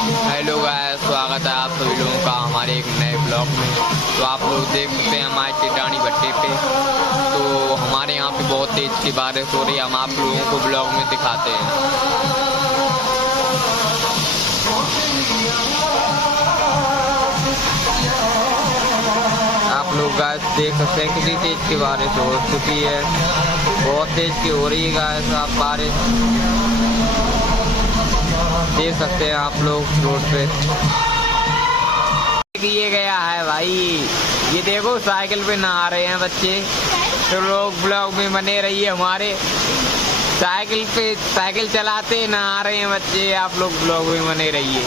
Hello guys, स्वागत है आप सभी लोगों का हमारे एक नए ब्लॉग में। तो आप लोग देख सकते हैं हमारे टिटानी भट्टे पे, तो हमारे यहाँ पे बहुत तेज की बारिश हो रही है। हम आप लोगों को ब्लॉग में दिखाते हैं। आप लोग गाइस देख सकते हैं कितनी तेज की बारिश हो चुकी है, बहुत तेज की हो रही है गाइस। आप बारिश देख सकते हैं आप लोग रोड पे। ये गया है भाई, ये देखो साइकिल पे नहा रहे हैं बच्चे। तो लोग ब्लॉग में बने रहिए हमारे। साइकिल पे साइकिल चलाते नहा रहे हैं बच्चे, आप लोग ब्लॉग में बने रहिए।